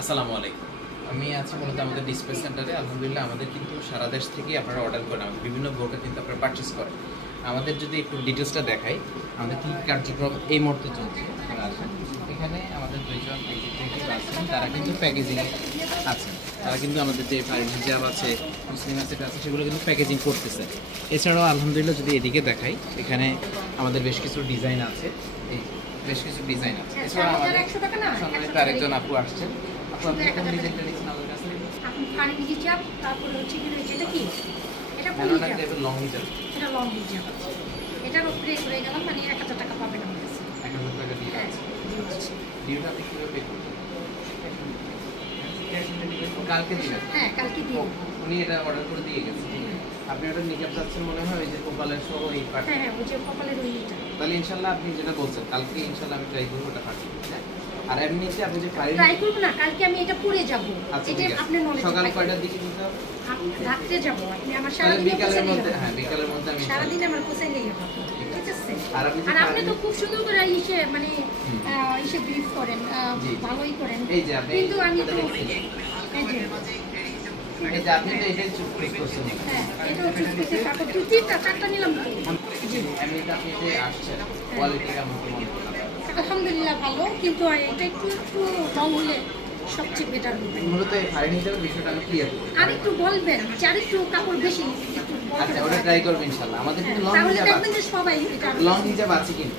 আসসালামু আলাইকুম। আমি আছি মূলত আমাদের ডিসপ্লে সেন্টারে। আলহামদুলিল্লাহ আমাদের কিন্তু সারা দেশ থেকেই আপনারা অর্ডার করেন, আমাদের বিভিন্ন বোরকা কিন্তু আপনারা পারচেস করেন। আমাদের যদি একটু ডিটেলসটা দেখাই, আমাদের কী কার্যক্রম এই মুহূর্তে চলছে আপনারা আসেন। এখানে আমাদের দুইজন এক্সিকিউটিভ আছেন, তারা কিন্তু প্যাকেজিংয়ে আছেন। তারা কিন্তু আমাদের যে হিজাব আছে, মুসলিম সেট আছে, সেগুলো কিন্তু প্যাকেজিং করতেছে। এছাড়াও আলহামদুলিল্লাহ যদি এদিকে দেখাই, এখানে আমাদের বেশ কিছু ডিজাইন আছে, এই বেশ কিছু ডিজাইন আছে। এছাড়া আমাদের সম্মানিত আরেকজন আপু আসছেন। আপু, আপনি কোন ডিজাইনটা নিচ্ছেন আমাদের কাছে? আপনি ফানি হিজাব, তারপরে হচ্ছে কি রয়েছে, এটা কি? এটা ফুল হিজাব, এটা লং হিজাব। এটা লং হিজাব। এটার উপরে করে গেলাম, মানে 1000 টাকা পাবেন আমার কাছে। 1000 টাকা দিয়ে আছে। ডিউটা আপনি কিভাবে পে করবেন? কালকে দিবেন? হ্যাঁ, কালকে দিয়ে। উনি এটা অর্ডার করে দিয়ে গেছে। আপনি ওটা নিকাব চাচ্ছেন মনে হয়, ওই যে কপালের সহ এই পার্ট। হ্যাঁ, ওই যে কপালের ওইটা। তাহলে ইনশাআল্লাহ আপনি যেটা বলছেন, কালকে ইনশাআল্লাহ আমি ট্রাই করব ওটা পাঠিয়ে দিতে। আর এমনিতে আপনি যে ফাইল ট্রাই করব না, কালকে আমি এটা পরে যাব। এটা আপনি নলেজ সকাল কয়টার দিকে দিতে হবে? রাতে যাব। আপনি আমার সারা দিন বিকালের মধ্যে, হ্যাঁ বিকালের মধ্যে আমি সারা দিন আমার কোথায় নিয়ে যাব, ঠিক আছে? আর আপনি তো খুব সুন্দর করে ইসে মানে ইসে ব্রিফ করেন, ভালোই করেন, এই যে আপনি, কিন্তু আমি তো এই যে আপনি তো এটাই চুজ করছেন। হ্যাঁ, এটাও চুজ করতে কাপড় তুই তিনটা চারটা নিলাম তো। এমনিতে আপনি যে আসছেন, কোয়ালিটি কেমন মনে হলো? আলহামদুলিল্লাহ ভালো, কিন্তু এটা একটু একটু রং হলে সবচেয়ে বেটার হবে। মূলত এই ফার্নিচারের বিষয়টা আমি ক্লিয়ার করি। আর একটু বলবেন যে আর একটু কাপড় বেশি একটু আচ্ছা, ওটা ট্রাই করব ইনশাআল্লাহ। আমাদের কিন্তু লং তাহলে হিজাব দেখবেন আছে, যে সবাই এটা লং হিজাব আছে কিন্তু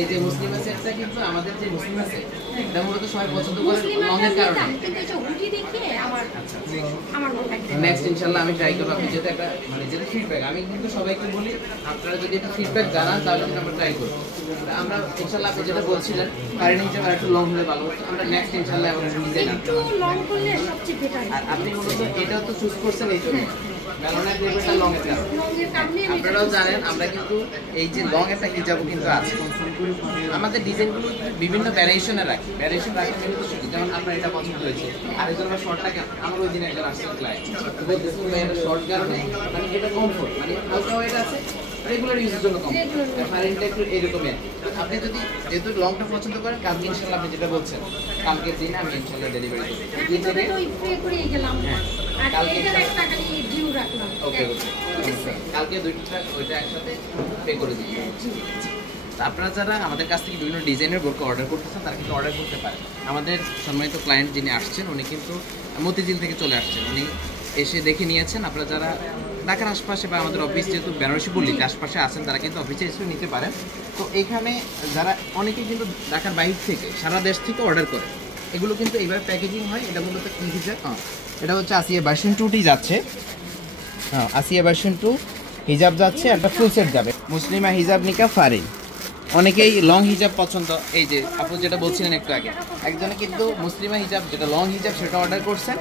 এই যে মুসলিম সেটটা, কিন্তু আমাদের যে মুসলিম আছে এটা মূলত সবাই পছন্দ করে লং এর কারণে। কিন্তু এটা হুডি দেখে আমার ভালো লাগে। নেক্সট ইনশাআল্লাহ আমি ট্রাই করব। আপনি যেটা একটা মানে যেটা ফিডব্যাক, আমি কিন্তু সবাইকে বলি আপনারা যদি একটা ফিডব্যাক জানান তাহলে কিন্তু আমরা ট্রাই করব। আমরা ইনশাআল্লাহ আপনি যেটা বলছিলেন কারেন্ট হিজাব একটু লং হলে ভালো হতো, আমরা নেক্সট ইনশাআল্লাহ আমরা ডিজাইন আনতে একটু লং করলে সবচেয়ে বেটার। আর আপনি মূলত এটাও তো চুজ করছেন এই জন্য মেলানের টেবিলটা লং এর কাছে। লংয়ের কারণে আপনারাও জানেন আমরা কিন্তু এই যে লং একটা হিজাবও কিন্তু আছে। আমাদের ডিজাইনগুলো বিভিন্ন ভ্যারিয়েশনে রাখি, ভ্যারিয়েশন রাখার জন্য তো শিখি। যেমন আপনার এটা পছন্দ হয়েছে, আরেকজন বা শর্টটা কেন, আমার ওই দিন একজন আসছে ক্লায়েন্ট বলতেছিল এটা শর্ট কারণে মানে এটা কমফোর্ট, মানে হালকা ওয়েট আছে, রেগুলার ইউজের জন্য কমফোর্ট, ফারিনটা একটু এরকমই। আপনি যদি যেহেতু লংটা পছন্দ করেন, কালকে ইনশাআল্লাহ আপনি যেটা বলছেন কালকের দিন আমি ইনশাআল্লাহ ডেলিভারি করব। আমি তো ওই পে করে গেলাম, আর কালকে এটার একটা খালি ডিউ রাখলাম। ওকে ওকে, কালকে দুইটা ওইটা একসাথে পে করে দিই। আপনারা যারা আমাদের কাছ থেকে বিভিন্ন ডিজাইনের বোরকা অর্ডার করতেছেন তারা কিন্তু অর্ডার করতে পারেন। আমাদের সম্মানিত ক্লায়েন্ট যিনি আসছেন উনি কিন্তু মতিঝিল থেকে চলে আসছেন, উনি এসে দেখে নিয়েছেন। আপনারা যারা ঢাকার আশপাশে বা আমাদের অফিস যেহেতু বেনারসি পল্লীতে আশপাশে আছেন, তারা কিন্তু অফিসে এসে নিতে পারেন। তো এখানে যারা অনেকে কিন্তু ঢাকার বাইরে থেকে সারা দেশ থেকে অর্ডার করে, এগুলো কিন্তু এইভাবে প্যাকেজিং হয়। এটা মূলত কি হিজাব, এটা হচ্ছে আসিয়া ভার্সন 2টি যাচ্ছে। হ্যাঁ, আসিয়া ভার্সন 2 হিজাব যাচ্ছে, একটা ফুল সেট যাবে মুসলিমা হিজাব নিকা ফারিন। অনেকেই লং হিজাব পছন্দ, এই যে আপনি যেটা বলছিলেন একটু আগে, একজনে কিন্তু মুসলিমা হিজাব যেটা লং হিজাব সেটা অর্ডার করছেন,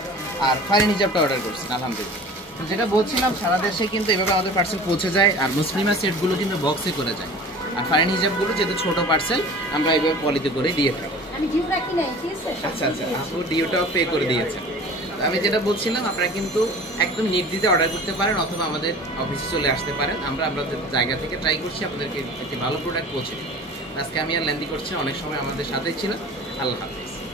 আর ফারিন হিজাবটা অর্ডার করছেন। আলহামদুলিল্লাহ, তো যেটা বলছিলাম সারা দেশে কিন্তু এভাবে আমাদের পার্সেল পৌঁছে যায়। আর মুসলিমা সেটগুলো কিন্তু বক্সে করে যায়, আর ফারিন হিজাবগুলো যেহেতু ছোট পার্সেল আমরা এইভাবে পলিতে করে দিয়ে থাকি। আমি ডিউ রাখি নাই, ঠিক আছে? আচ্ছা আচ্ছা, আপু ডিউটাও পে করে দিয়েছেন। আমি যেটা বলছিলাম আপনারা কিন্তু একদম নির্দ্বিধায় অর্ডার করতে পারেন, অথবা আমাদের অফিসে চলে আসতে পারেন। আমরা আমাদের জায়গা থেকে ট্রাই করছি আপনাদেরকে একটি ভালো প্রোডাক্ট পৌঁছে দিই। আজকে আমি আর লেন্দি করছি, অনেক সময় আমাদের সাথেই ছিলেন। আল্লাহ হাফেজ।